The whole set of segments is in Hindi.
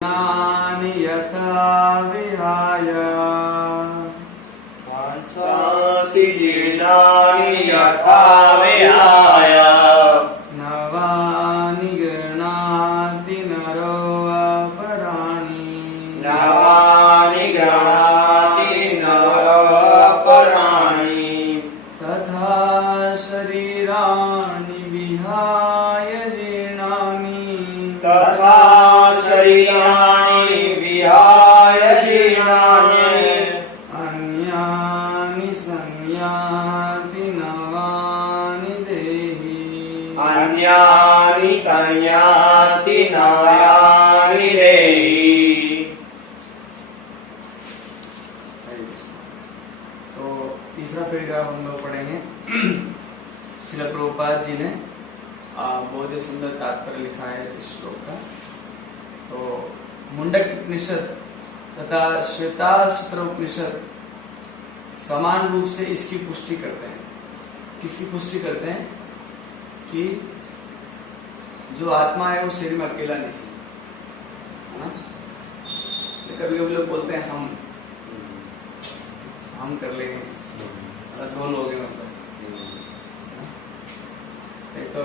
नानि यथा विहाय वाञ्छन्ति जीर्णानि यथा विहाय नवानि गृह्णाति नरो अपराणि नवानि गृह्णाति नरोपराणि तथा शरीराणि विहाय जीर्णानि तथा शरीराणि विहाय जीर्णानि अन्यानि संयाति नवानि देहि अन्यानि संयाति नवानि देहि। तो तीसरा पैराग्राफ हम लोग पढ़ेंगे। श्रील प्रभुपाद जी ने बहुत ही सुंदर तात्पर्य लिखा है इस श्लोक का। तो मुंडक उपनिषद तथा श्वेताश्वतर उपनिषद समान रूप से इसकी पुष्टि करते हैं। किसकी पुष्टि करते हैं? कि जो आत्मा है वो शरीर में अकेला नहीं है ना। कभी कभी लोग बोलते हैं हम कर लेंगे, दो लोग हैं मतलब। एक तो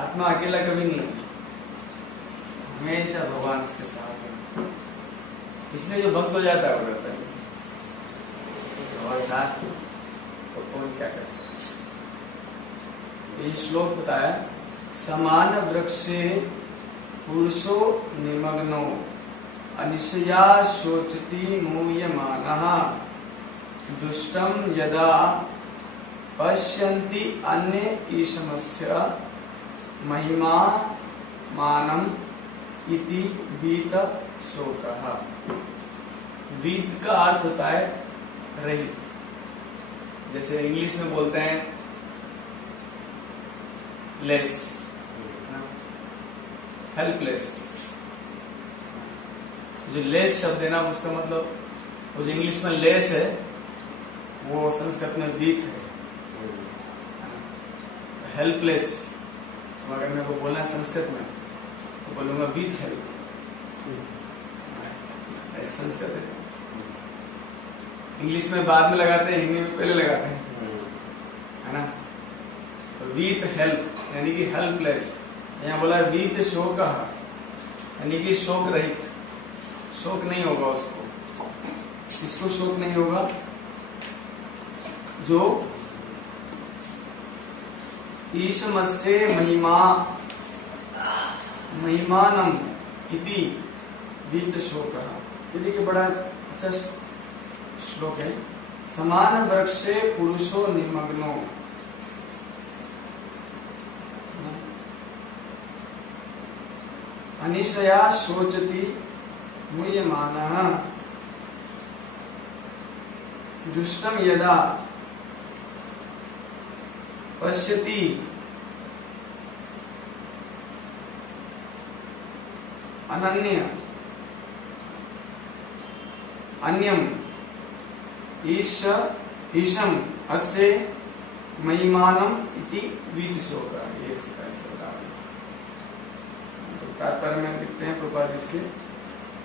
आत्मा अकेला कभी नहीं है, हमेशा भगवान उसके साथ है। इसलिए जो भक्त हो जाता है वो रहता है भगवान साथ, तो कौन क्या कर सकता है। ये श्लोक बताया, समान वृक्षे पुरुषो निमग्नो अनिशया शोचति मूयमानः जुष्टं यदा पश्यन्ति अन्ये ईशमस्य महिमा मानम इति वीत शोकः। वीत का अर्थ होता है रहित। जैसे इंग्लिश में बोलते हैं लेस, हेल्पलेस। जो लेस शब्द है ना, उसका मतलब वो जो इंग्लिश में लेस है वो संस्कृत में वीक है। हेल्पलेस अगर मेरे को बोलना है संस्कृत में तो बोलूंगा वीक हेल्प। संस्कृत है, इंग्लिश में बाद में लगाते हैं, हिंदी में पहले लगाते हैं, है ना। तो वीत हेल्प यानी कि हेल्पलेस। यहाँ बोला वीत शोक यानी कि शोक रहित। शोक नहीं होगा उसको। किसको शोक नहीं होगा? जो ईशमस्य महिमानम इति वीत शोक। ये देखिए बड़ा अच्छा श्लोक है। समान वृक्षे पुरुषो निमग्नो, अनिशया शोचति मूयमानः जुष्टं यदा पश्यति अन्यम ईशम अस्य महिमानम इति वीत शोक। ये इसका तात्पर्य में लिखते हैं प्रभुपाद जी इसके,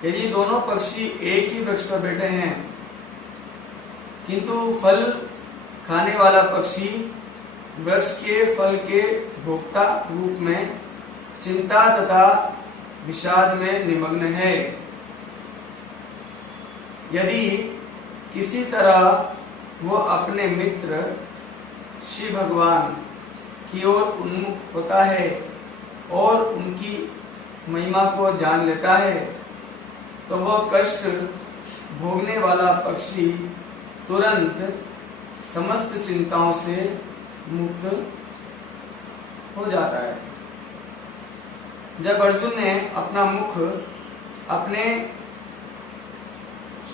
यदि दोनों पक्षी एक ही वृक्ष पर बैठे हैं किंतु फल खाने वाला पक्षी वृक्ष के फल के भोक्ता रूप में चिंता तथा विषाद में निमग्न है, यदि किसी तरह वो अपने मित्र श्री भगवान की ओर उन्मुख होता है और उनकी महिमा को जान लेता है, तो वह कष्ट भोगने वाला पक्षी तुरंत समस्त चिंताओं से मुक्त हो जाता है। जब अर्जुन ने अपना मुख अपने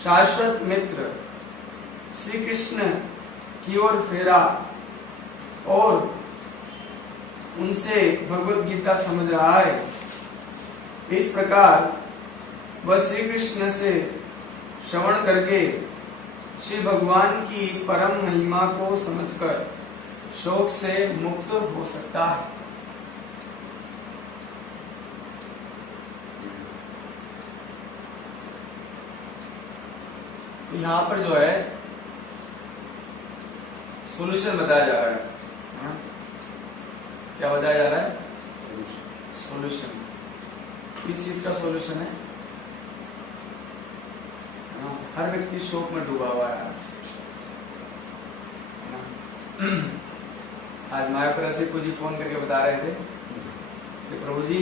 शाश्वत मित्र श्री कृष्ण की ओर फेरा और उनसे भगवत गीता समझ रहा है, इस प्रकार वह श्री कृष्ण से श्रवण करके श्री भगवान की परम महिमा को समझकर शोक से मुक्त हो सकता है। तो यहाँ पर जो है सॉल्यूशन बताया जा रहा है ना? क्या बताया जा रहा है? सॉल्यूशन। किस चीज का सॉल्यूशन है? हर व्यक्ति शोक में डूबा हुआ है आज। आज मायापुरा से कुछ फोन करके बता रहे थे कि प्रभु जी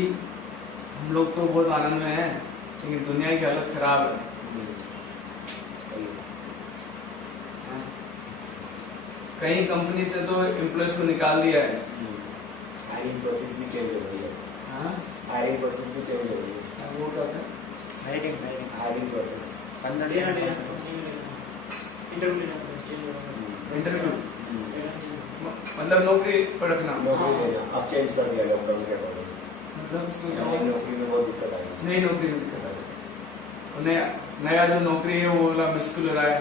हम लोग तो बहुत आनंद में हैं, लेकिन दुनिया की हालत खराब है। कई कंपनी से तो एम्प्लॉयज को निकाल दिया है। हायरिंग प्रोसेस भी चेंज हो रही है। हाँ, हायरिंग प्रोसेस भी चेंज हो रही है। वो क्या है? हायरिंग प्रोसेस इंटरव्यू मतलब नौकरी पर रखना। नौकरी देना अब चेंज कर दिया लॉकडाउन के अकॉर्डिंग। मतलब उसमें क्या नई होगा? नौकरी में बहुत दिक्कत आई। नई नौकरी में दिक्कत है। तो नया जो नौकरी है वो वाला मुश्किल हो रहा है।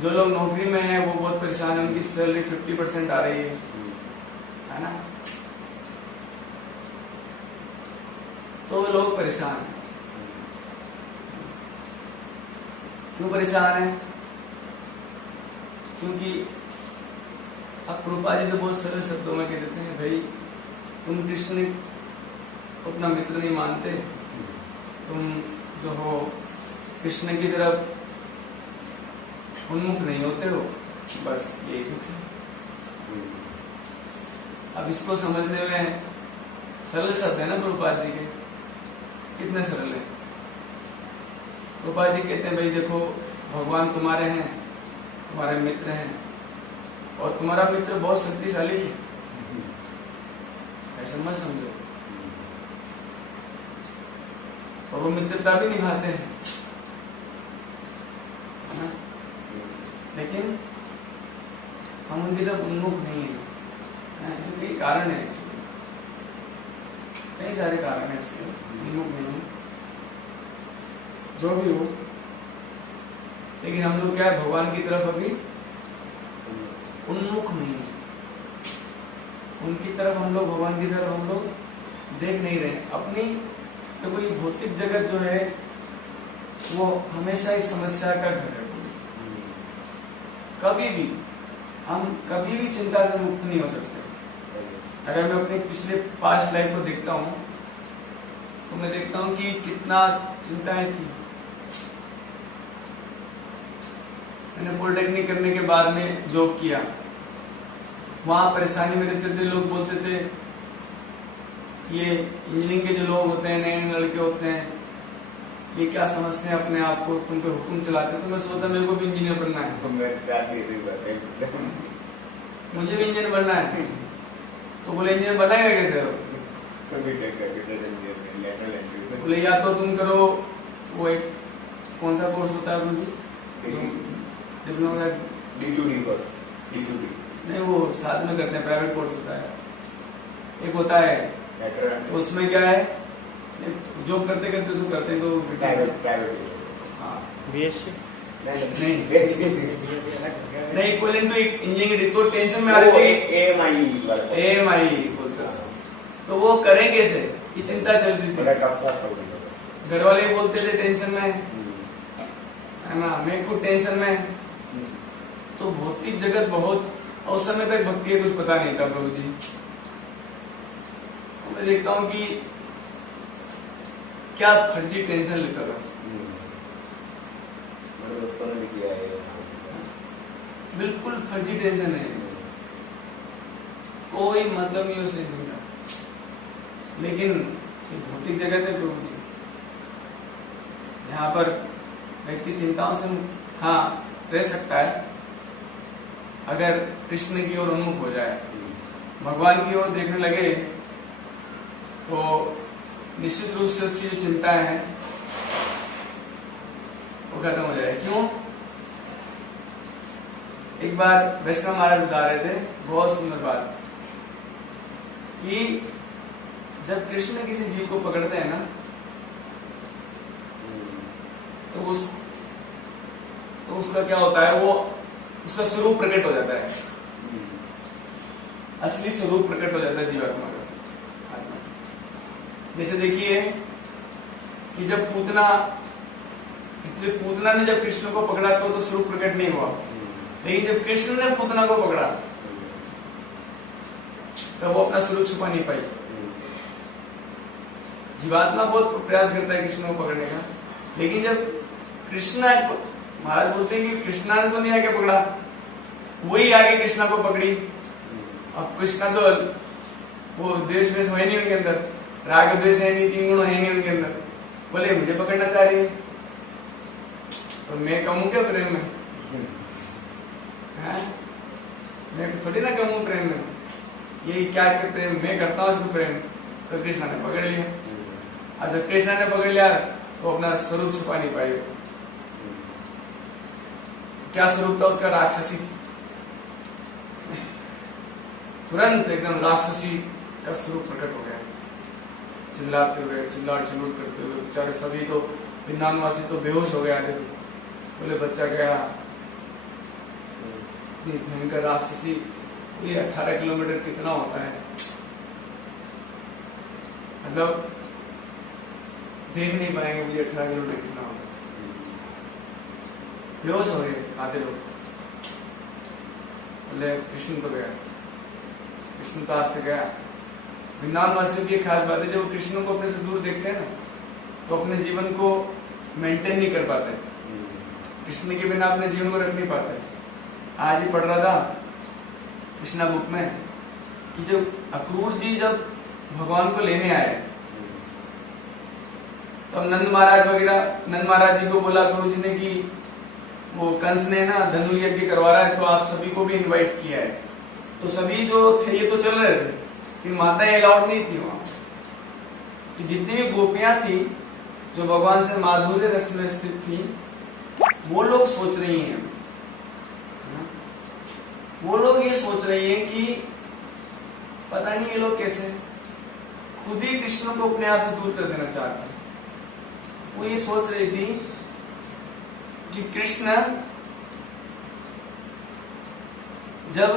जो लोग नौकरी में हैं वो बहुत परेशान है, उनकी सैलरी 50% आ रही है ना? तो वो लोग परेशान हैं। क्यों परेशान है? क्योंकि अब प्रभुपाद जी तो बहुत सरल शब्दों में कह देते हैं, भाई तुम कृष्ण को अपना मित्र नहीं मानते, तुम जो हो कृष्ण की तरफ उन्मुख नहीं होते हो, बस यही कुछ है। अब इसको समझने में सरल शब्द है ना प्रभुपाद जी के, कितने सरल है। प्रभुपाद जी कहते हैं भाई देखो भगवान तुम्हारे हैं, तुम्हारे मित्र हैं, और तुम्हारा मित्र बहुत शक्तिशाली है, ऐसा मत समझो। और वो मित्रता भी निभाते हैं, है ना? लेकिन हम उनकी तरफ उन्मुख नहीं है। इसके कई कारण है, कई सारे कारण है इसके उन्मुख नहीं है, जो भी हो। लेकिन हम लोग क्या है, भगवान की तरफ अभी उन्मुख नहीं है। उनकी तरफ हम लोग, भगवान की तरफ हम लोग देख नहीं रहे। अपनी तो कोई भौतिक जगत जो है वो हमेशा इस समस्या का घर है। कभी भी हम कभी भी चिंता से मुक्त नहीं हो सकते। अगर मैं अपने पिछले पास्ट लाइफ को देखता हूँ तो मैं देखता हूँ कि कितना चिंताएं थी। मैंने पॉलिटेक्निक करने के बाद में जॉब किया, वहां परेशानी में रहते थे। लोग बोलते थे ये इंजीनियरिंग के जो लोग होते हैं, नए नए लड़के होते हैं, ये क्या समझते हैं अपने आप को, तुम पे हुक्म चलाते हैं। तो मैं सोचा मेरे को भी इंजीनियर बनना है, मुझे भी इंजीनियर बनना है। तो बोले इंजीनियर बनाएगा कैसे? बोले या तो तुम करो वो एक कौन सा कोर्स होता है डिप्लोमा, नहीं वो साथ में करते हैं, प्राइवेट कोर्स होता है, एक होता है। तो उसमें क्या है, जॉब करते करते उसको करते हैं तो प्राइवेट हाँ बीएससी नहीं इक्विवेलेंट टू इंजीनियरिंग। तो टेंशन में आ रहे थे एएमआई बोलते हैं, तो वो करें कैसे की चिंता चल रही थी। घर वाले बोलते थे टेंशन में है ना, मैं खुद टेंशन में। तो भौतिक जगत बहुत, उस समय तक भक्ति का कुछ पता नहीं था प्रभु जी। मैं देखता हूँ कि क्या फर्जी टेंशन लेता था। बिल्कुल फर्जी टेंशन है, कोई मतलब नहीं उस टेंशन का। लेकिन भौतिक जगत है प्रभु जी, यहाँ पर व्यक्ति चिंताओं से हाँ रह सकता है अगर कृष्ण की ओर उन्मुख हो जाए, भगवान की ओर देखने लगे, तो निश्चित रूप से उसकी जो चिंताएं हैं वो खत्म हो जाए। क्यों? एक बार वैष्णव महाराज बता रहे थे बहुत सुंदर बात, कि जब कृष्ण किसी जीव को पकड़ते हैं ना, तो उसका क्या होता है, वो उसका स्वरूप प्रकट हो जाता है, असली स्वरूप प्रकट हो जाता है जीवात्मा का। जैसे देखिए कि जब पूतना जो पूतना ने जब कृष्ण को पकड़ा तो स्वरूप प्रकट नहीं हुआ, लेकिन जब कृष्ण ने पूतना को पकड़ा तो वो अपना स्वरूप छुपा नहीं पाई। जीवात्मा बहुत प्रयास करता है कृष्ण को पकड़ने का, लेकिन जब कृष्ण, महाराज बोलते हैं कि कृष्णा ने तो नहीं आके पकड़ा, वही आगे कृष्णा को पकड़ी। अब कृष्णा तो वो द्वेष में है नहीं उनके अंदर, राग द्वेष है नहीं, 3 गुण है नहीं उनके अंदर, बोले मुझे पकड़ना चाह रही है तो मैं कहूँ क्या प्रेम में? मैं थोड़ी ना कहूँ प्रेम में, यही क्या के प्रेम मैं करता हूँ इसको प्रेम। तो कृष्णा ने पकड़ लिया। अब जब कृष्णा ने पकड़ लिया तो अपना स्वरूप छुपा नहीं पाई। क्या स्वरूप था उसका? राक्षसी। तुरंत एकदम राक्षसी का स्वरूप प्रकट हो गया, चिल्लाते हुए, चिल्लाड़ चिल्लूट करते हुए। बेचारे सभी तो वृंदावनवासी तो बेहोश हो गया थे। बोले बच्चा गया, भयंकर राक्षसी। ये 18 किलोमीटर कितना होता है, मतलब देख नहीं पाएंगे मुझे 18 किलोमीटर कितना होता है। बेहोश हो गए आधे लोग। बोले कृष्ण तो गया, कृष्ण तो आज से गया। वृंदावनवासियों की खास बात है, जब कृष्ण को अपने से दूर देखते हैं ना तो अपने जीवन को मेंटेन नहीं कर पाते, कृष्ण के बिना अपने जीवन को रख नहीं पाते। आज ही पढ़ रहा था कृष्णा बुक में कि जब अक्रूर जी जब भगवान को लेने आए तो नंद महाराज वगैरह, नंद महाराज जी को बोला अक्रूर जी ने कि वो कंस ने ना धनु यज्ञ करवा रहा है तो आप सभी को भी इनवाइट किया है। तो सभी जो थे ये तो चल रहे थे, लेकिन माताएं अलाउड नहीं थी वहां। तो जितनी भी गोपियां थी जो भगवान से माधुर्य रस में स्थित थी, वो लोग सोच रही हैं, वो लोग ये सोच रही हैं कि पता नहीं ये लोग कैसे खुद ही कृष्ण को अपने आप से दूर कर देना चाहते हैं। वो ये सोच रही थी कि कृष्ण जब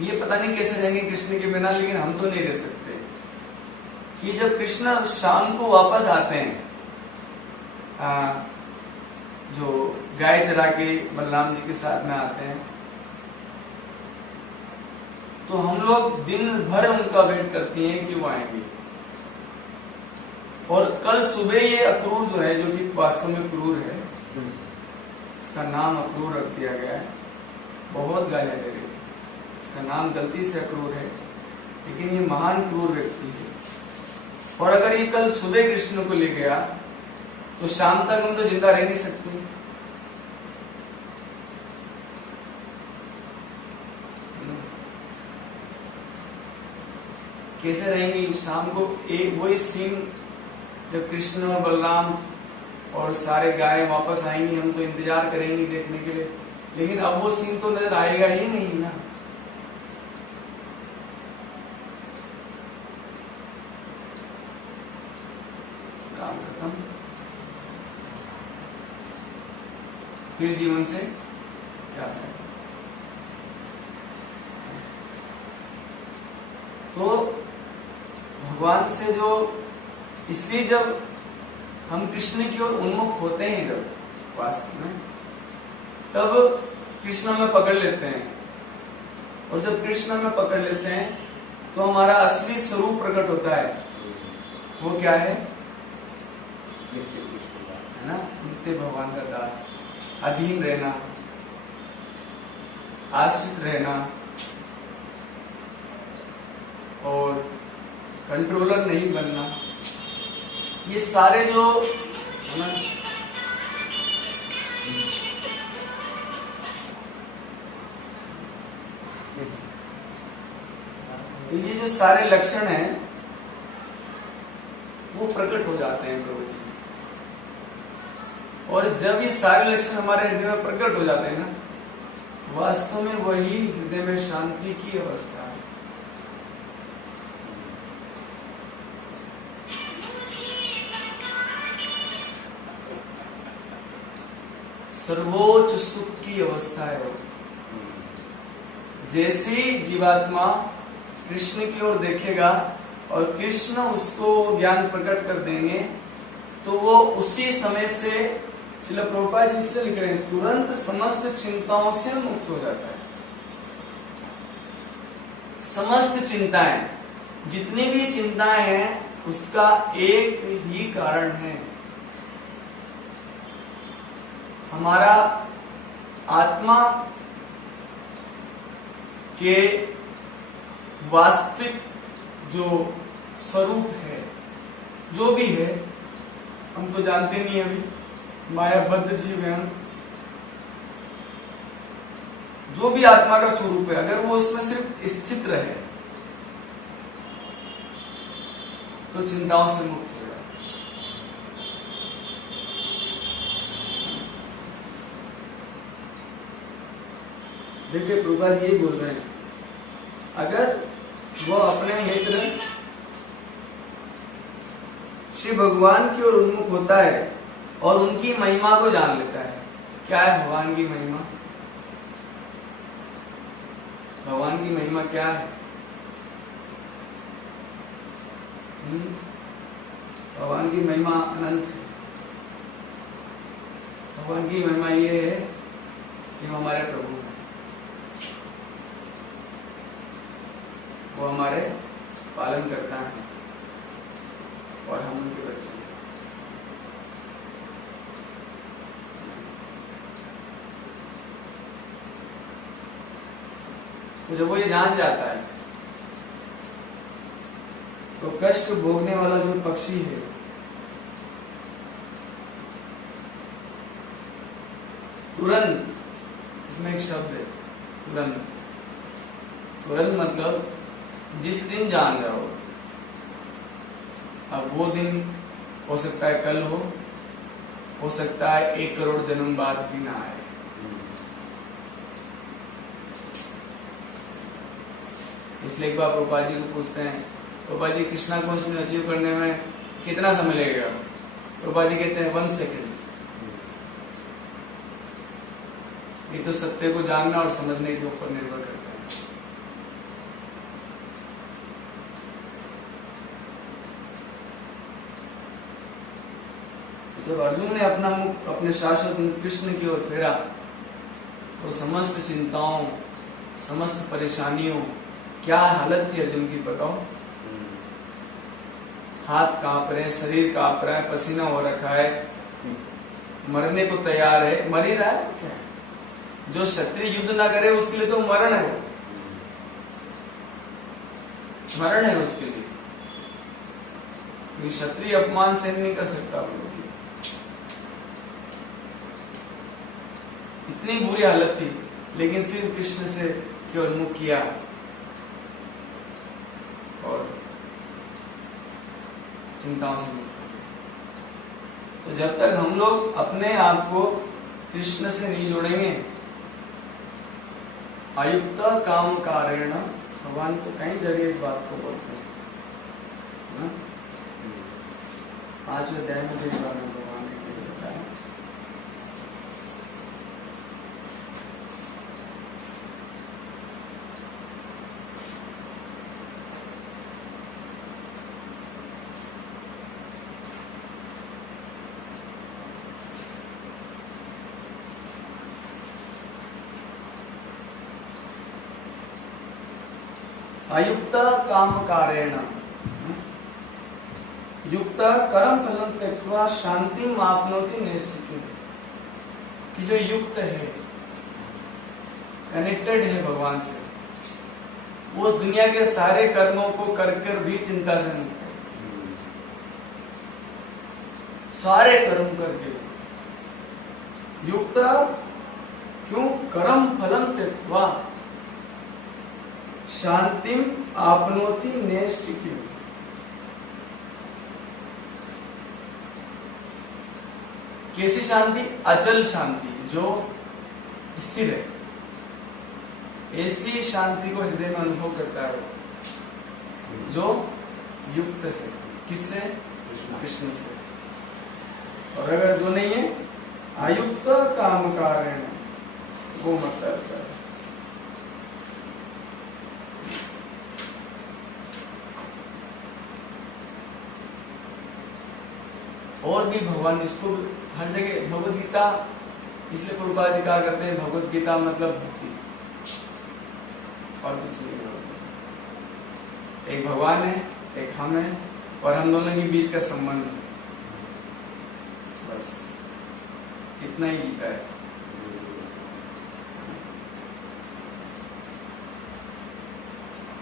ये पता नहीं कैसे रहेंगे कृष्ण के बिना, लेकिन हम तो नहीं रह सकते। कि जब कृष्ण शाम को वापस आते हैं, जो गाय चरा के बलराम जी के साथ में आते हैं, तो हम लोग दिन भर उनका वेट करती हैं कि वो आएंगे। और कल सुबह ये अक्रूर जो है, जो कि वास्तव में क्रूर है, इसका नाम अक्रूर रख दिया गया है, बहुत गालियां दे रही है, इसका नाम गलती से अक्रूर है, लेकिन ये महान क्रूर व्यक्ति है। और अगर ये कल सुबह कृष्ण को ले गया तो शाम तक हम तो जिंदा रह नहीं सकते। कैसे रहेंगी शाम को? एक वही सीन जब कृष्ण और बलराम और सारे गाय वापस आएंगी, हम तो इंतजार करेंगे देखने के लिए, लेकिन अब वो सीन तो नजर आएगा ही नहीं ना। काम खत्म, फिर जीवन से क्या है? तो भगवान से जो, इसलिए जब हम कृष्ण की ओर उन्मुख होते हैं, जब वास्तव में, तब कृष्ण हमें पकड़ लेते हैं। और जब कृष्ण हमें पकड़ लेते हैं तो हमारा असली स्वरूप प्रकट होता है। वो क्या है? है ना, नित्य भगवान का दास, अधीन रहना, आश्रित रहना, और कंट्रोलर नहीं बनना। ये सारे जो ये जो सारे लक्षण हैं वो प्रकट हो जाते हैं प्रभु जी। और जब ये सारे लक्षण हमारे हृदय में प्रकट हो जाते हैं ना, वास्तव में वही हृदय में शांति की अवस्था है। सर्वोच्च सुख की अवस्था है वो। जैसे जीवात्मा कृष्ण की ओर देखेगा और कृष्ण उसको ज्ञान प्रकट कर देंगे, तो वो उसी समय से श्रील प्रभुपाद जी इसलिए लिख रहे हैं तुरंत समस्त चिंताओं से मुक्त हो जाता है। समस्त चिंताएं, जितनी भी चिंताएं हैं उसका एक ही कारण है, हमारा आत्मा के वास्तविक जो स्वरूप है, जो भी है, हम तो जानते नहीं अभी, मायाबद्ध जीव है हम। जो भी आत्मा का स्वरूप है, अगर वो उसमें सिर्फ स्थित रहे तो चिंताओं से मुक्त हो जाए। देखिए प्रभुपाद ये बोल रहे हैं, अगर वो अपने मित्र श्री भगवान की ओर उन्मुख होता है और उनकी महिमा को जान लेता है। क्या है भगवान की महिमा? भगवान की महिमा क्या है? भगवान की महिमा अनंत है। भगवान की महिमा ये है कि वो हमारे प्रभु हैं, वो हमारे पालन करता है और हम उनके बच्चे हैं। तो जब वो ये जान जाता है तो कष्ट भोगने वाला जो पक्षी है तुरंत, इसमें एक शब्द है तुरंत। तुरंत मतलब जिस दिन जान जाओ, अब वो दिन हो सकता है कल हो सकता है 1 करोड़ जन्म बाद भी ना आए। इसलिए एक बार प्रभुपाद जी को पूछते हैं, प्रभुपाद जी कृष्णा कॉन्शियसनेस अचीव करने में कितना समय लगेगा? प्रभुपाद जी कहते हैं 1 सेकेंड। ये तो सत्य को जानना और समझने के ऊपर निर्भर करता है। जब अर्जुन ने अपना मुख अपने शाश्वत कृष्ण की ओर फेरा तो समस्त चिंताओं, समस्त परेशानियों, क्या हालत थी अर्जुन की बताओ? हाथ कांप रहे हैं, शरीर कांप रहा है, पसीना हो रखा है, मरने को तैयार है, मर ही रहा है क्या? जो क्षत्रिय युद्ध ना करे उसके लिए तो मरण है, मरण है उसके लिए। क्षत्रिय अपमान सहन नहीं कर सकता हम लोग। इतनी बुरी हालत थी, लेकिन सिर्फ कृष्ण से की ओर मुख किया और चिंताओं से मुक्त हो गए। तो जब तक हम लोग अपने आप को कृष्ण से नहीं जोड़ेंगे, अयुक्त काम कारेण, भगवान तो कई जगह इस बात को बोलते हैं। 5वें अध्याय में भगवान ने बताया, अयुक्त काम कारेण युक्त कर्म फलम त्यक्त्वा शांति आपनोति नैष्ठिकीम्। कि जो युक्त है, कनेक्टेड है भगवान से, वो उस दुनिया के सारे कर्मों को कर भी चिंता से मुक्त है। सारे कर्म करके युक्त, क्यों? कर्म फलम त्यक्त्वा शांतिम आपनोति नैष्ठिकीम्। कैसी शांति? अचल शांति, जो स्थिर है। ऐसी शांति को हृदय में अनुभव करता है जो युक्त है। किससे? कृष्ण से। और अगर जो नहीं है, अयुक्त काम कारेण, वो मत करता है। और भी भगवान इसको हर जगह भगवत गीता, इसलिए प्रभुपाद जी कहा करते हैं भगवत गीता मतलब भक्ति, और कुछ नहीं है। एक भगवान है, एक हम है, और हम दोनों के बीच का संबंध है, बस इतना ही गीता है।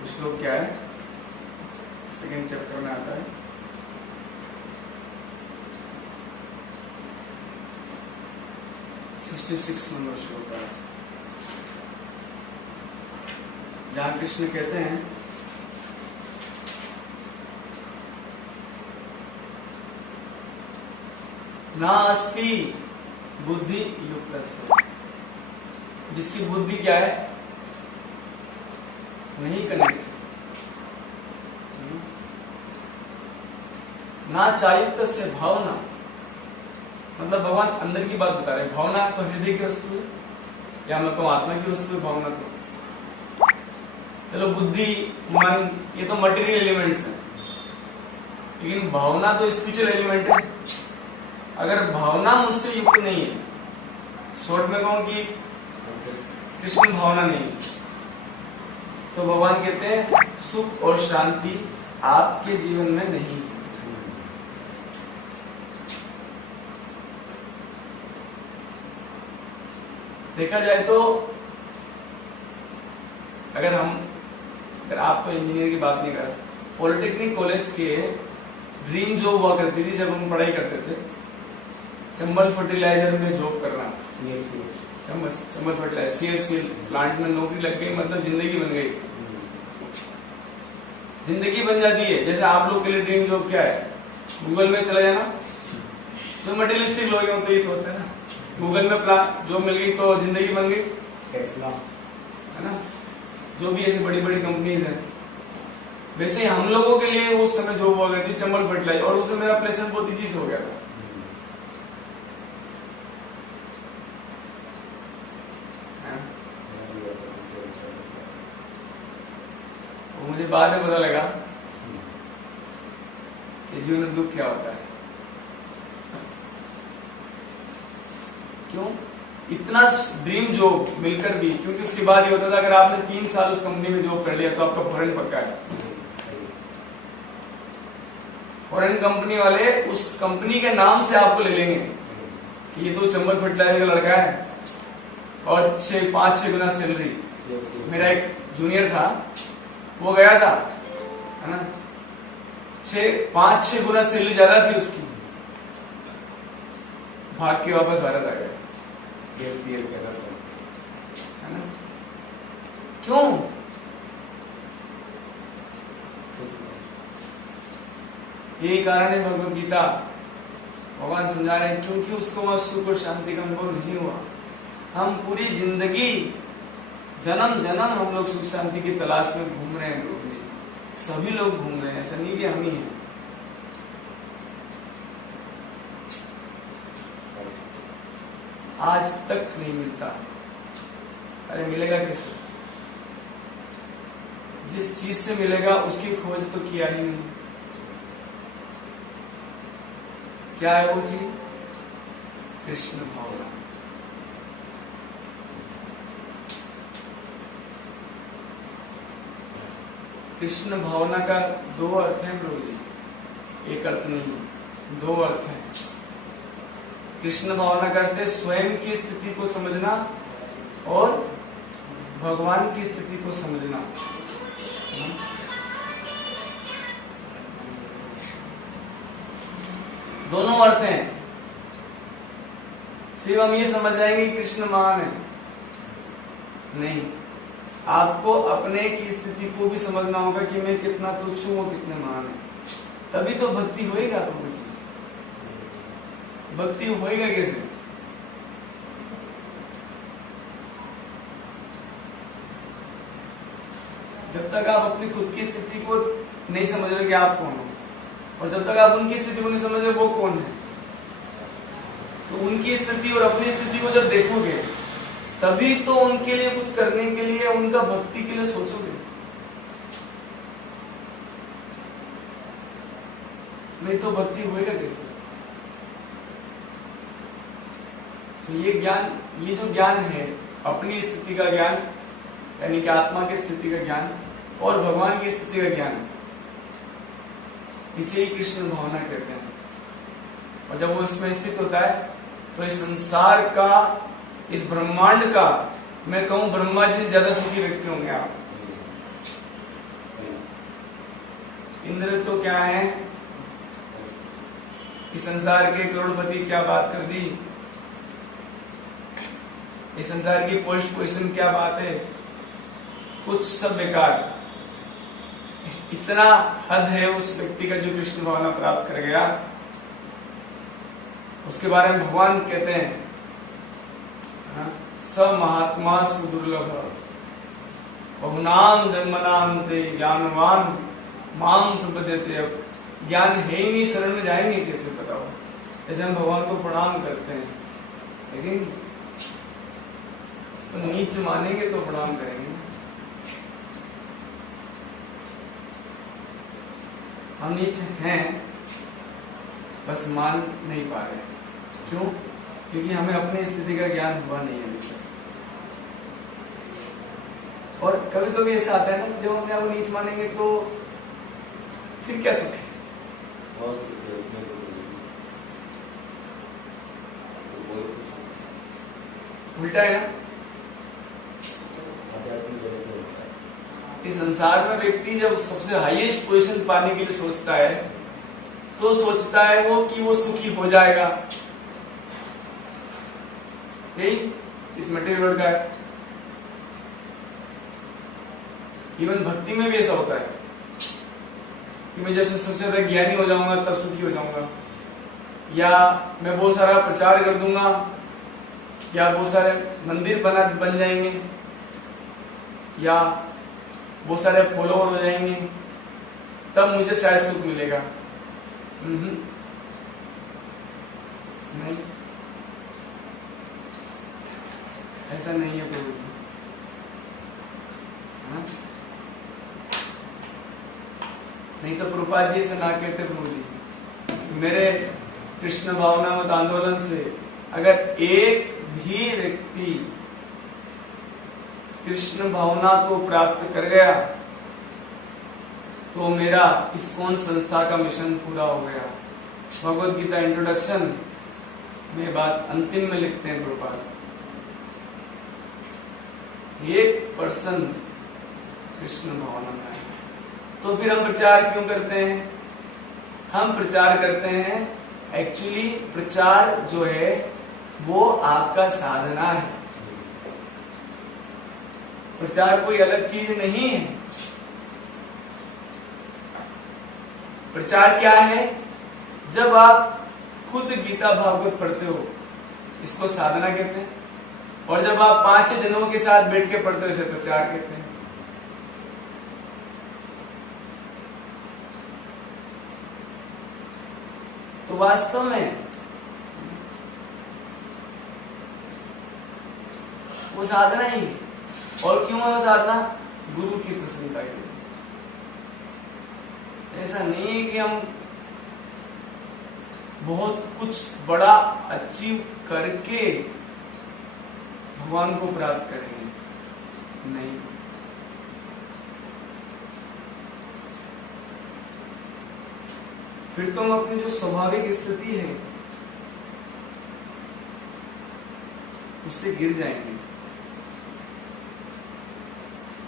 कुछ लोग क्या है, सेकेंड चैप्टर में आता है, नंबर श्लोक है, जहां कृष्ण कहते हैं नास्ति बुद्धि युक्तस्य, जिसकी बुद्धि क्या है, नहीं कनेक्ट, ना चाहित से भावना, मतलब भगवान अंदर की बात बता रहे हैं। भावना तो हृदय की वस्तु है, या मैं कहूं आत्मा की वस्तु है भावना तो। चलो बुद्धि मन ये तो मटेरियल एलिमेंट्स हैं, लेकिन भावना तो स्पिरिचुअल एलिमेंट है। अगर भावना मुझसे युक्त नहीं है, शॉर्ट में कहूं कि कृष्ण भावना नहीं है, तो भगवान कहते हैं सुख और शांति आपके जीवन में नहीं है। देखा जाए तो अगर आप तो इंजीनियर की बात नहीं कर रहे, पॉलिटेक्निक कॉलेज के ड्रीम जॉब हुआ करती थी जब हम पढ़ाई करते थे, चंबल फर्टिलाइजर में जॉब करना। चंबल फर्टिलाइजर CFCL प्लांट में नौकरी लग गई, मतलब जिंदगी बन गई, जिंदगी बन जाती है। जैसे आप लोग के लिए ड्रीम जॉब क्या है, गूगल में चला जाना। जो मटेरियलिस्टिक लोग हैं तो ये सोचते हैं ना, गूगल में जॉब मिल गई तो जिंदगी बन गई, है ना। जो भी ऐसी बड़ी बड़ी कंपनीज हैं, वैसे ही हम लोगों के लिए उस समय जॉब हुआ करती चंबल फर्टिलाइजर, और उसमें मेरा प्लेसमेंट बहुत तेजी से हो गया था। मुझे बाद में पता लगा कि जीवन में दुख क्या होता है। क्यों इतना ड्रीम जॉब मिलकर भी, क्योंकि उसके बाद ये होता था अगर आपने 3 साल उस कंपनी में जॉब कर लिया तो आपका फॉरेन पक्का है। फॉरेन कंपनी वाले उस कंपनी के नाम से आपको ले लेंगे कि ये तो चंबल फर्टिलाइजर का लड़का है, और 5-6 गुना सैलरी। मेरा एक जूनियर था, वो गया था, है ना, 5-6 गुना सैलरी ज्यादा थी उसकी, भाग के वापस भारत आ गया, है ना। क्यों? यही कारण है भगवत गीता भगवान समझा रहे हैं, क्योंकि उसको वह सुख और शांति का अनुभव नहीं हुआ। हम पूरी जिंदगी जन्म जन्म हम लोग सुख शांति की तलाश में घूम रहे हैं। लोग सभी लोग घूम रहे हैं, ऐसा नहीं कि हम ही हैं। आज तक नहीं मिलता। अरे मिलेगा कैसे? जिस चीज से मिलेगा उसकी खोज तो किया ही नहीं। क्या है वो चीज? कृष्ण भावना। कृष्ण भावना का 2 अर्थ हैं प्रभु जी, एक अर्थ नहीं, 2 अर्थ हैं। कृष्ण भावना करते स्वयं की स्थिति को समझना और भगवान की स्थिति को समझना। दोनों अर्थ हैं। सिर्फ हम ये समझ जाएंगे कि कृष्ण महान है, नहीं, आपको अपने की स्थिति को भी समझना होगा कि मैं कितना तुच्छ हूं, कितने महान है। तभी तो भक्ति होएगा। प्रभु जी भक्ति होएगा कैसे? जब तक आप अपनी खुद की स्थिति को नहीं समझ रहे कि आप कौन हो, और जब तक आप उनकी स्थिति को नहीं समझ रहे वो कौन है, तो उनकी स्थिति और अपनी स्थिति को जब देखोगे तभी तो उनके लिए कुछ करने के लिए, उनका भक्ति के लिए सोचोगे। नहीं तो भक्ति होएगा कैसे? तो ये ज्ञान, ये जो ज्ञान है अपनी स्थिति का ज्ञान, यानी कि आत्मा की स्थिति का ज्ञान और भगवान की स्थिति का ज्ञान, इसे ही कृष्ण भावना कहते हैं। और जब वो इसमें स्थित होता है तो इस संसार का, इस ब्रह्मांड का, मैं कहूं ब्रह्मा जी से ज्यादा सुखी व्यक्ति होंगे आप। इंद्र तो क्या है कि संसार के करोड़पति, क्या बात कर दी, इस संसार की पोस्ट पोजिशन क्या बात है, कुछ सब बेकार। इतना हद है उस व्यक्ति का जो कृष्ण भावना प्राप्त कर गया। उसके बारे में भगवान कहते हैं स महात्मा सुदुर्लभ बहुनाम जन्मनाम ते ज्ञानवान माम प्रपद्यते। अब ज्ञान है ही नहीं, शरण में जाएंगे कैसे, बताओ। जैसे हम भगवान को प्रणाम करते हैं, लेकिन तो नीच मानेंगे तो प्रणाम करेंगे। हम नीच हैं, बस मान नहीं पा रहे। क्यों? क्योंकि हमें अपनी स्थिति का ज्ञान हुआ नहीं है अभी तक। और कभी कभी ऐसा आता है ना, जब हम नीच मानेंगे तो फिर क्या सुख है? उल्टा है ना। इस संसार में व्यक्ति जब सबसे हाईएस्ट पोजीशन पाने के लिए सोचता है तो सोचता है वो कि वो सुखी हो जाएगा। यही इस मटेरियल वर्ल्ड का है। इवन भक्ति में भी ऐसा होता है कि मैं जब से सबसे ज्यादा ज्ञानी हो जाऊंगा तब सुखी हो जाऊंगा, या मैं बहुत सारा प्रचार कर दूंगा, या बहुत सारे मंदिर बन जाएंगे, या बहुत सारे फॉलोवर हो जाएंगे, तब मुझे शायद सुख मिलेगा। नहीं, ऐसा नहीं है प्रभु जी। नहीं तो प्रभुपाद जी से ना कहते प्रभु जी। मेरे कृष्ण भावना मत आंदोलन से अगर एक भी व्यक्ति कृष्ण भावना को प्राप्त कर गया तो मेरा इस्कॉन संस्था का मिशन पूरा हो गया। भगवद गीता इंट्रोडक्शन में बात अंतिम में लिखते हैं प्रभुपाद, 1% कृष्ण भावना में आए तो फिर हम प्रचार क्यों करते हैं? हम प्रचार करते हैं, एक्चुअली प्रचार जो है वो आपका साधना है। प्रचार कोई अलग चीज नहीं है। प्रचार क्या है? जब आप खुद गीता भागवत पढ़ते हो, इसको साधना कहते हैं। और जब आप 5 जनों के साथ बैठ के पढ़ते हो, इसे प्रचार कहते हैं। तो वास्तव में वो साधना ही है। और क्यों है वो साधना? गुरु की प्रसन्नता के लिए। ऐसा नहीं है कि हम बहुत कुछ बड़ा अचीव करके भगवान को प्राप्त करेंगे, नहीं। फिर तो हम अपनी जो स्वाभाविक स्थिति है उससे गिर जाएंगे।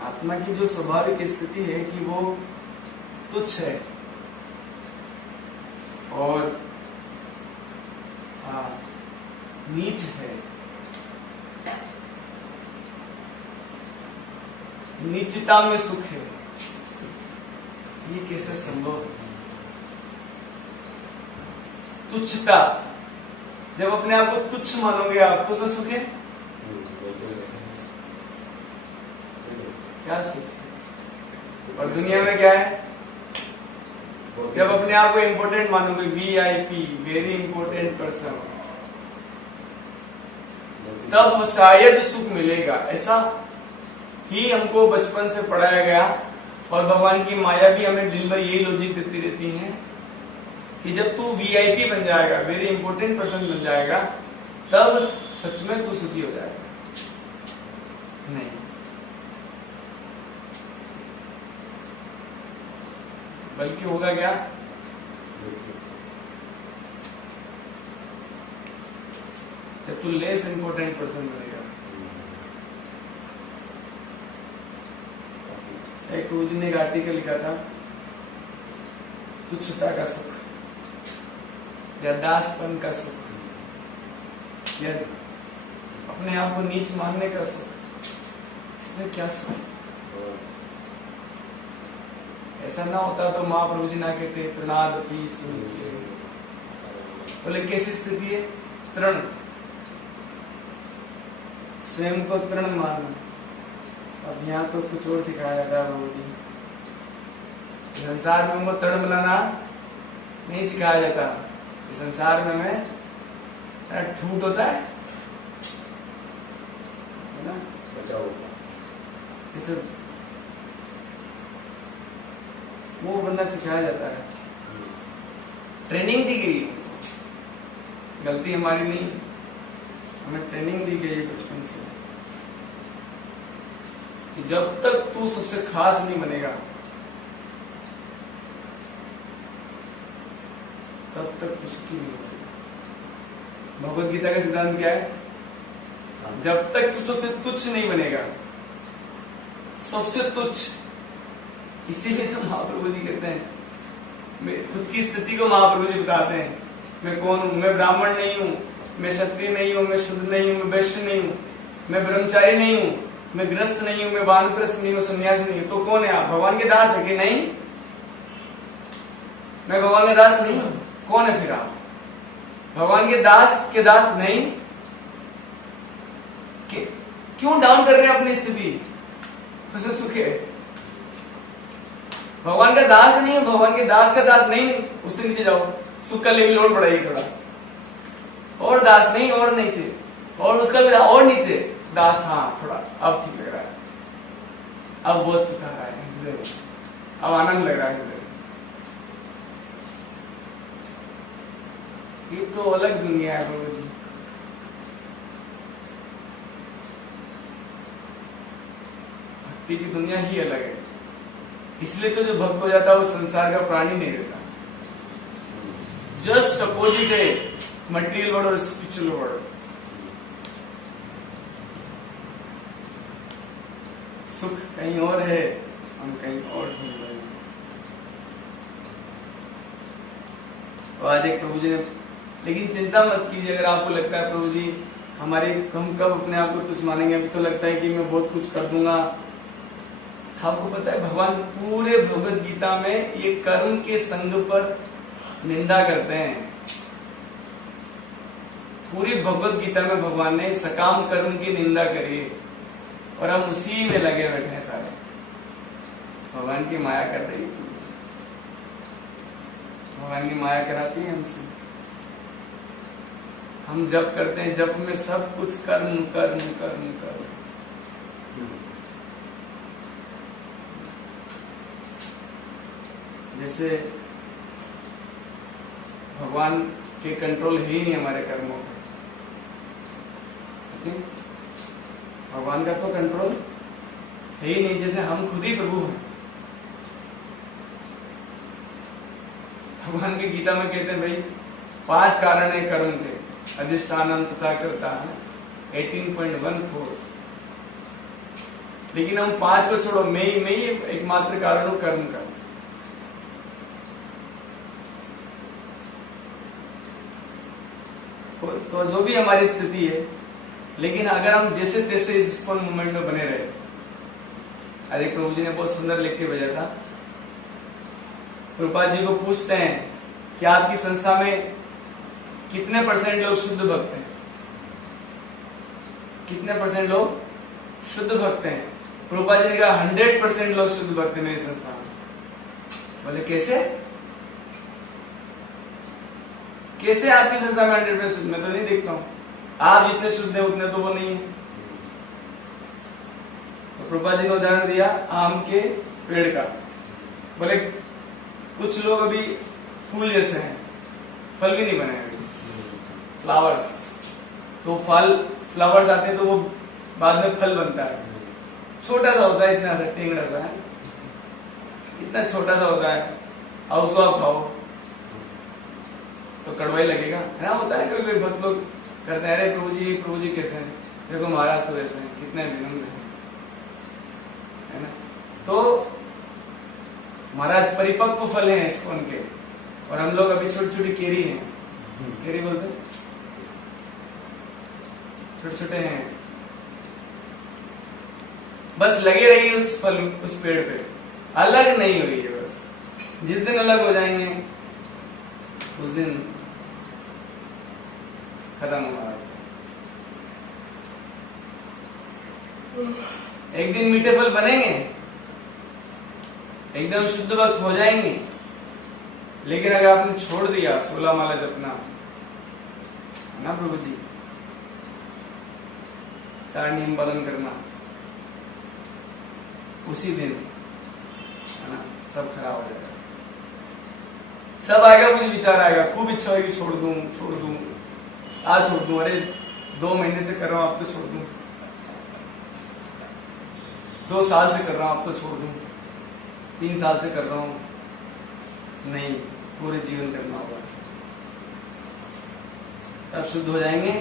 आत्मा की जो स्वाभाविक स्थिति है कि वो तुच्छ है और नीच है, नीचता में सुख है। ये कैसे संभव है? तुच्छता, जब अपने आप को तुच्छ मानोगे आप तो सुख है? क्या सुख है? और दुनिया में क्या है? जब अपने आप को इम्पोर्टेंट मानोगे, VIP, वेरी इंपॉर्टेंट पर्सन, तब शायद सुख मिलेगा। ऐसा ही हमको बचपन से पढ़ाया गया। और भगवान की माया भी हमें दिन भर यही लॉजिक देती रहती है कि जब तू VIP बन जाएगा, वेरी इंपॉर्टेंट पर्सन बन जाएगा, तब सच में तू सुखी हो जाएगा? नहीं। बल्कि होगा क्या? जब तू लेस इंपॉर्टेंट पर्सन बनेगा। एक गुरुजी ने एक आर्टिकल लिखा था, तुच्छता का सुख या दासपन का सुख या अपने आप को नीच मानने का सुख, इसमें क्या सुख? ऐसा ना होता तो महाप्रभु जी ना कहते तृणादपि सुनिचे। बोले कैसी स्थिति है? तृण, स्वयं को तृण मानना। अब यहाँ तो कुछ और सिखाया जाता है प्रभु जी, संसार में उनको तृण बनाना नहीं सिखाया जाता। संसार में हमें ठूट होता है ना, बचाओ। जैसे वो बनना सिखाया जाता है, ट्रेनिंग दी गई। गलती हमारी नहीं, हमें ट्रेनिंग दी गई है बचपन से कि जब तक तू सबसे खास नहीं बनेगा तब तक तू सुखी नहीं बनेगा। भगवत गीता का सिद्धांत क्या है? जब तक तू सबसे तुच्छ नहीं बनेगा, सबसे तुच्छ। इसीलिए तो महाप्रभु जी कहते हैं, मैं खुद की स्थिति को महाप्रभु जी बताते हैं, मैं कौन हूं? मैं ब्राह्मण नहीं हूं, मैं क्षत्रिय नहीं हूं, मैं शुद्ध नहीं हूं, मैं वैश्य नहीं हूं, मैं ब्रह्मचारी नहीं हूं, मैं गृहस्थ नहीं हूं, मैं वानप्रस्थ नहीं हूं, सन्यासी नहीं हूं। तो कौन है आप? भगवान के दास है कि नहीं? मैं भगवान का दास नहीं हूं, कौन है फिर आप? भगवान के दास नहीं? क्यों डाउन कर रहे हैं अपनी स्थिति? उसे सुख है। भगवान का दास नहीं है, भगवान के दास का दास नहीं, उससे नीचे जाओ, सुख का लेवल और बढ़ाइए थोड़ा और। दास नहीं और नीचे, और उसका भी और नीचे दास। हाँ थोड़ा अब ठीक लग रहा है, अब बहुत सुख आ रहा है, अब आनंद लग रहा है। ये तो अलग दुनिया है प्रभु जी। भक्ति की दुनिया ही अलग है। इसलिए तो जो भक्त हो जाता है वो संसार का प्राणी नहीं रहता। जस्ट अपोजिट है मटेरियल वर्ल्ड और स्पिरिचुअल वर्ल्ड। सुख कहीं और है, हम कहीं और ढूंढ रहे हैं। तो आज एक प्रभु जी ने, लेकिन चिंता मत कीजिए अगर आपको लगता है प्रभु जी हमारे, हम कब अपने आप को तुच्छ मानेंगे? अभी तो लगता है कि मैं बहुत कुछ कर दूंगा। आपको पता है भगवान पूरे भगवत गीता में ये कर्म के संग पर निंदा करते हैं। पूरी भगवत गीता में भगवान ने सकाम कर्म की निंदा करी है और हम उसी में लगे बैठे हैं सारे। भगवान की माया कर रही है, भगवान की माया कराती है हमसे। हम जप करते हैं, जप में सब कुछ कर्म कर्म कर्म कर्म। जैसे भगवान के कंट्रोल है ही नहीं हमारे कर्मों पे। भगवान का तो कंट्रोल है ही नहीं, जैसे हम खुद ही प्रभु हैं। भगवान की गीता में कहते हैं भाई 5 कारण है कर्म के, अधिष्ठानम तथा कर्ता है 18.14। लेकिन हम 5 को छोड़ो, मैं ही एकमात्र कारण हूं कर्म का। तो जो भी हमारी स्थिति है, लेकिन अगर हम जैसे तैसे इस स्पॉन मूवमेंट में बने रहे। अरे प्रभु जी ने बहुत सुंदर लिख के भेजा था। प्रभुपाद जी को पूछते हैं कि आपकी संस्था में कितने % लोग शुद्ध भक्त हैं? कितने % लोग शुद्ध भक्त हैं? प्रभुपाद जी ने कहा 100% लोग शुद्ध भक्त हैं मेरी संस्था में। बोले कैसे? कैसे आपकी संस्था में 100% शुद्ध? मैं तो नहीं देखता हूं। आप जितने शुद्ध हैं उतने तो वो नहीं है। तो प्रभुपाद जी ने उदाहरण दिया आम के पेड़ का। बोले कुछ लोग अभी फूल जैसे हैं, फल भी नहीं बने अभी, फ्लावर्स। तो फल फ्लावर्स आते हैं तो वो बाद में फल बनता है, छोटा सा होता है, इतना सा टेंगड़ा सा है, इतना छोटा सा होता है, और उसको आप खाओ तो कड़वा ही लगेगा, है ना। होता है कभी बहुत लोग करते हैं, अरे प्रभु जी कैसे हैं, देखो महाराज तो वैसे हैं, कितने विनम्र है ना। तो महाराज परिपक्व फल हैं इसको उनके, और हम लोग अभी छोटी छोटी केरी हैं, केरी बोलते हैं, छोटे छोटे हैं, बस लगे रहिए उस फल उस पेड़ पे, अलग नहीं हुई है। बस जिस दिन अलग हो जाएंगे उस दिन खत्म होगा। एक दिन मीठे फल बनेंगे, एकदम शुद्ध भक्त हो जाएंगे, लेकिन अगर आपने छोड़ दिया 16 माला जपना, है ना प्रभु जी, 4 नियम पालन करना, उसी दिन है ना सब खराब हो जाएगा। सब आएगा, मुझे विचार आएगा, खूब इच्छा होगी छोड़ दूं, आज छोड़ दूं, अरे 2 महीने से कर रहा हूं अब तो छोड़ दूं, 2 साल से कर रहा हूं अब तो छोड़ दूं, 3 साल से कर रहा हूं, नहीं, पूरे जीवन करना होगा, तब शुद्ध हो जाएंगे।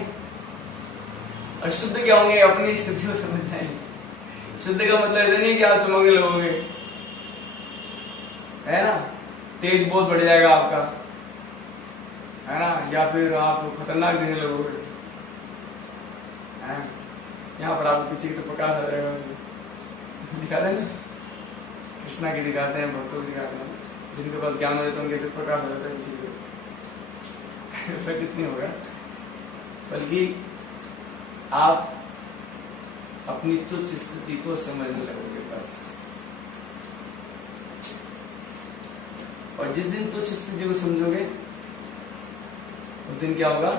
और शुद्ध क्या होंगे, अपनी स्थिति को समझ जाएंगे। शुद्ध का मतलब ऐसा नहीं कि आप चमकने लगोगे, है ना, तेज बहुत बढ़ जाएगा आपका, है ना, या फिर आप खतरनाक दिखने लगोगे, यहाँ पर आपको पीछे की तो प्रकाश आ जाएगा, उसे दिखाते हैं, कृष्णा की दिखाते हैं, भक्तों की दिखाते हैं, जिनके पास ज्ञान हो जाता है उनके सिर्फ प्रकाश हो जाता है पीछे की। ऐसा कुछ नहीं होगा, बल्कि आप अपनी तुच्छ स्थिति को समझने लगोगे बस। और जिस दिन तुच्छ स्थिति को समझोगे उस दिन क्या होगा,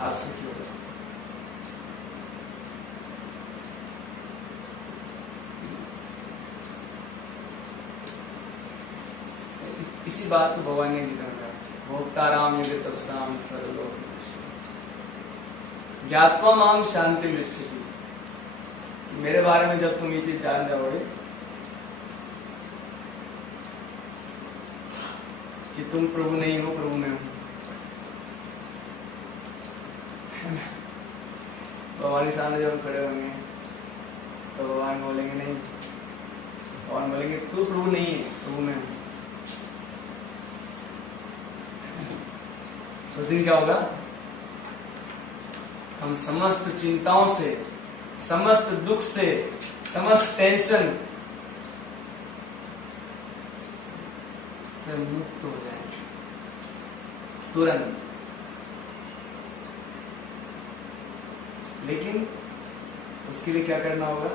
आप सुखी होगा। इसी बात को भगवान ने लिखा था, भोक्ताराम युगे तपसाम सर्वलोक ज्ञात्वा माम शांति मिच्छति। मेरे बारे में जब तुम ये चीज जान जाओगे कि तुम प्रभु नहीं हो, प्रभु में हो, भगवान के सामने जब हम खड़े होंगे तो भगवान बोलेंगे नहीं, भगवान बोलेंगे तू प्रभु नहीं है, प्रभु में हो। उस दिन क्या होगा, हम समस्त चिंताओं से, समस्त दुख से, समस्त टेंशन से मुक्त हो जाएंगे तुरंत। लेकिन उसके लिए क्या करना होगा,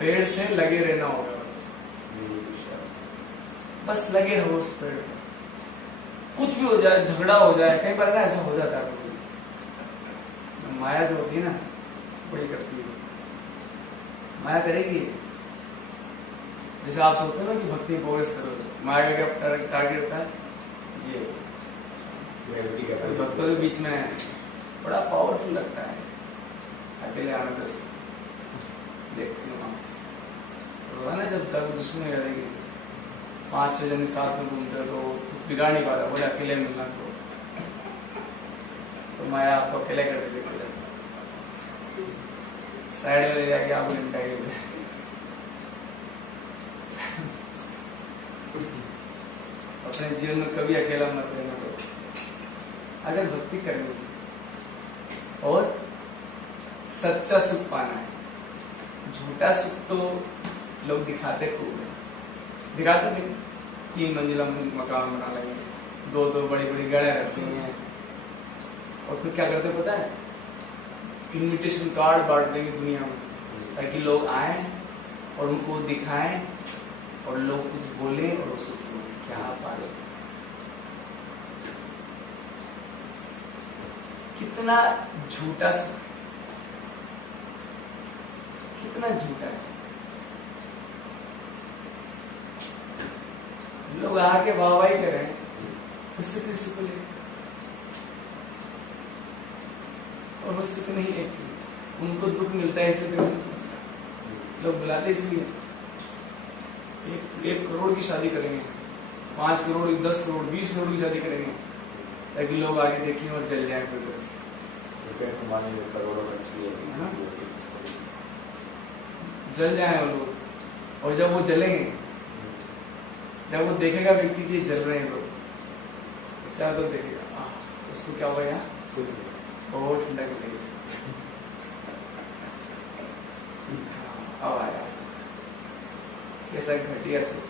पेड़ से लगे रहना होगा, बस लगे रहो उस पेड़ पर। कुछ भी हो जाए, झगड़ा हो जाए, कई बार ना ऐसा हो जाता है, माया जो होती है ना बड़ी करती है, माया करेगी। जैसे आप सोचते हो ना कि भक्ति प्रोग्रेस करो, माया का क्या टारगेट होता है, ये भक्तों के बीच में बड़ा पावरफुल लगता है, अकेले आने तो देखती हूँ तो है ना, जब तक दुश्मनी करेगी 5-6 जने साथ में घूमते तो बिगाड़ नहीं पाता, बोले अकेले मिलना तो माया आपको अकेले कर देती, साइड में ले जाके आपको निपटाएगी। अपने जीवन में कभी अकेला मत रहना तो, अगर भक्ति करनी और सच्चा सुख पाना है। झूठा सुख तो लोग दिखाते खूब है, दिखाते नहीं, 3 मंजिला मकान बना लेंगे, 2 बड़ी बड़ी गाड़ियां रखती हैं, और फिर क्या करते पता है, इनविटेशन कार्ड बांट देंगे दुनिया में, ताकि लोग आए और उनको दिखाएं और लोग कुछ बोले और वो सुखी हो। क्या पाले, कितना झूठा सुख, कितना झूठा है। लोग आके वाहवाही करें, उससे किसी को ले और वो सुख नहीं है एक्चुअली, उनको दुख मिलता है इसलिए तेरा सुख मिलता है। लोग बुलाते इसलिए 1 करोड़ की शादी करेंगे, 5 करोड़, 10 करोड़, 20 करोड़ की शादी करेंगे ताकि लोग आगे देखें और जल जाए कोई तरह से, करोड़ों में चाहिए है ना? जल जाए वो लोग, और जब वो जलेंगे, जब वो देखेगा व्यक्ति कि जल रहे हैं लोग, चार लोग देखेगा उसको क्या हुआ यहाँ बहुत ठंडा लगेगी। अब आया कैसा घटिया सुख,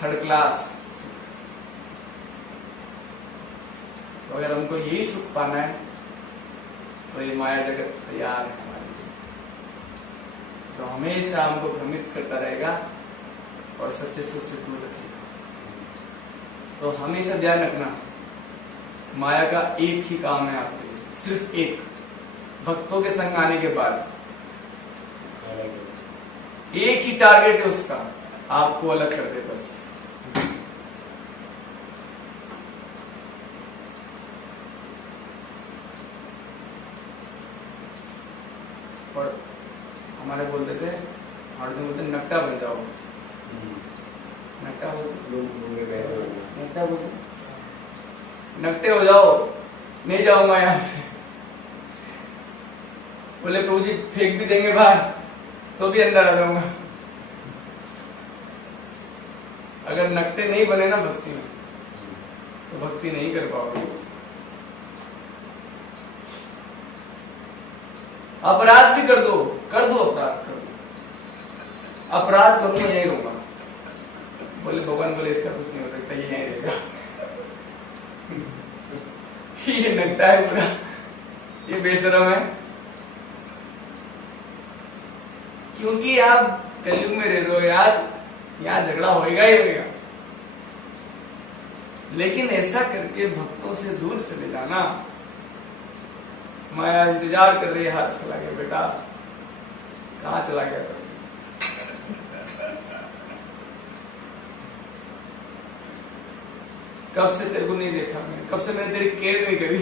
3rd क्लास। तो अगर हमको यही सुख पाना है तो ये माया जगत तैयार है हमारे लिए, तो हमेशा हमको भ्रमित करता रहेगा और सच्चे सुख से दूर रखेगा। तो हमेशा ध्यान रखना, माया का एक ही काम है आपके लिए, सिर्फ एक, भक्तों के संग आने के बाद एक ही टारगेट है उसका, आपको अलग कर दे बस। और हमारे बोलते थे, हमारे बोलते नकटा बन जाओ, नकटा बोलते, नकटा बोलते, नकटे हो जाओ, नहीं जाऊंगा यहां से। बोले प्रभु जी फेंक भी देंगे बाहर तो भी अंदर आ जाऊंगा। अगर नकटे नहीं बने ना भक्ति में तो भक्ति नहीं कर पाओगे। अपराध भी कर दो अपराध कर दो, अपराध करूंगा यही रहूंगा। बोले भगवान बोले इसका कुछ नहीं हो सकता, ये यही रहेगा। ये नकटा है पूरा, ये बेशरम है, क्योंकि आप कलयुग में रह रहे हो यार, यहाँ झगड़ा होएगा ही होएगा। लेकिन ऐसा करके भक्तों से दूर चले जाना। माया इंतजार कर रही है हाथ फैला के, बेटा कहाँ चला गया था? कब से तेरे को नहीं देखा मैं, कब से मैंने तेरी केयर नहीं करी।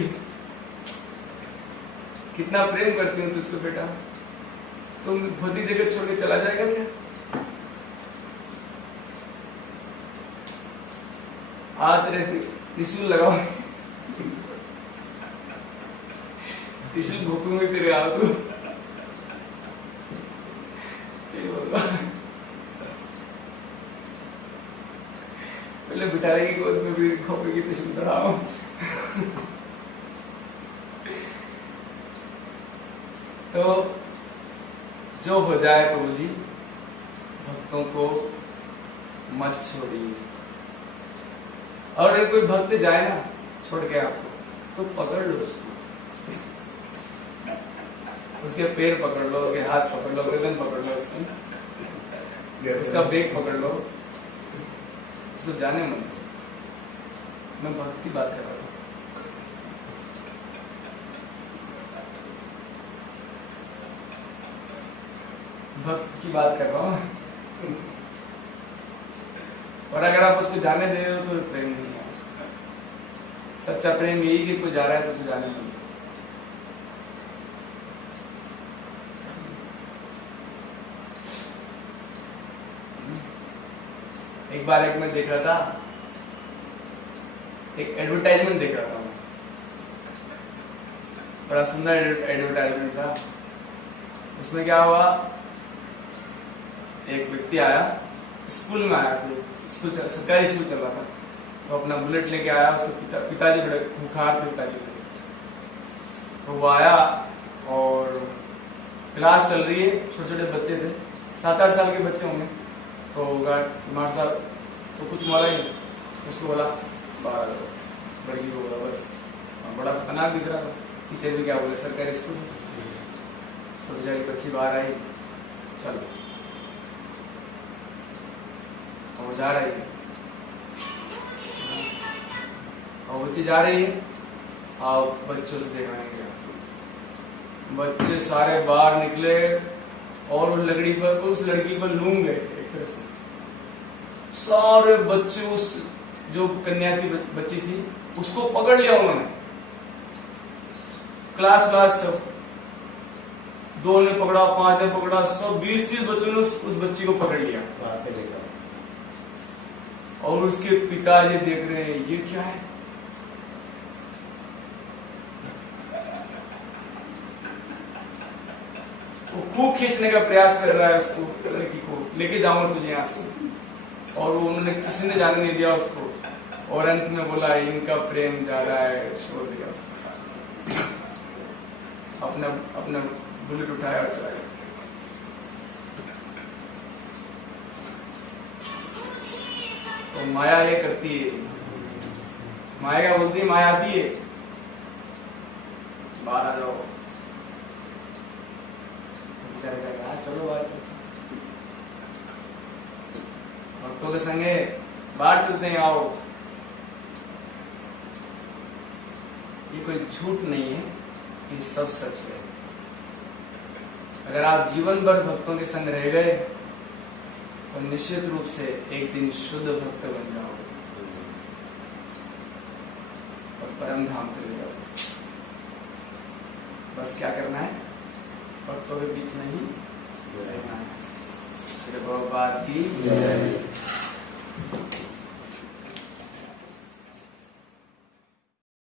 कितना प्रेम करती हूँ तुझको बेटा, तुम भौतिक जगह छोड़ के चला जाएगा क्या? आज तेरे त्रिशूल लगाओ, त्रिशूल भोंकूंगी तेरे आओ तू। पहले बिठाने की गोद में भी खोपेगी त्रिशूल बढ़ाओ। तो जो हो जाए प्रभु जी, भक्तों को मत छोड़िए। और अगर कोई भक्त जाए ना छोड़ के आपको, तो पकड़ लो उसको, उसके पैर पकड़ लो, उसके हाथ पकड़ लो, गर्दन पकड़ लो, उसका बेक पकड़ लो, उसको जाने मत दो। मैं भक्त की बात कर रहा था। भक्त की बात कर रहा हूं। और अगर आप उसको जाने दे रहे हो तो प्रेम नहीं है। सच्चा प्रेम यही कि कोई जा रहा है तो उसको जाने नहीं। एक बार एक मैं देख रहा था, एक एडवर्टाइजमेंट देख रहा था मैं, बड़ा सुंदर एडवर्टाइजमेंट था। उसमें क्या हुआ, एक व्यक्ति आया, स्कूल में आया, स्कूल सरकारी स्कूल चल रहा था, तो अपना बुलेट लेके आया। उसके पिताजी बड़े खूंखार थे पिताजी थे। तो वो आया और क्लास चल रही है, छोटे छोटे बच्चे थे, 7-8 साल के बच्चे होंगे। तो मार साहब तो कुछ मारा ही, उसको बोला बाहर, लड़की को बोला बस। बड़ा खतरनाक दिख रहा था। टीचर भी क्या बोले, सरकारी स्कूल, तो बेचारी बच्ची बाहर आई, चल वो जा रही है, और बच्ची जा रही है, और बच्चों से देखा नहीं गया। बच्चे सारे बाहर निकले और उस लड़की पर लूम गए एक तरह से। सारे बच्चे उस जो कन्या की बच्ची थी उसको पकड़ लिया उन्होंने, क्लास सब, 2 ने पकड़ा, 5 ने पकड़ा, सब 20-30 बच्चों ने उस बच्ची को पकड़ लिया। बात पे लेकर और उसके पिताजी देख रहे हैं ये क्या है। वो खूब खींचने का प्रयास कर रहा है उसको, लड़की को लेके जाऊंगा तुझे यहाँ से, और वो उन्होंने किसी ने जाने नहीं दिया उसको, और अंत में बोला इनका प्रेम जा रहा है, छोड़ दिया उसको। अपना अपना बुलेट उठाया और चला गया। तो माया ये करती है, माया क्या बोलती है, माया आती है बाहर आ जाओ, चलो बाहर चलते, भक्तों के संगे बाहर चलते हैं, आओ। ये कोई झूठ नहीं है, ये सब सच है। अगर आप जीवन भर भक्तों के संग रह गए तो निश्चित रूप से एक दिन शुद्ध भक्त बन जाओगे और परम धाम चले जाओगे। बस क्या करना है, भक्तों के बीच में ही रहना है। श्री प्रभुपाद की जय।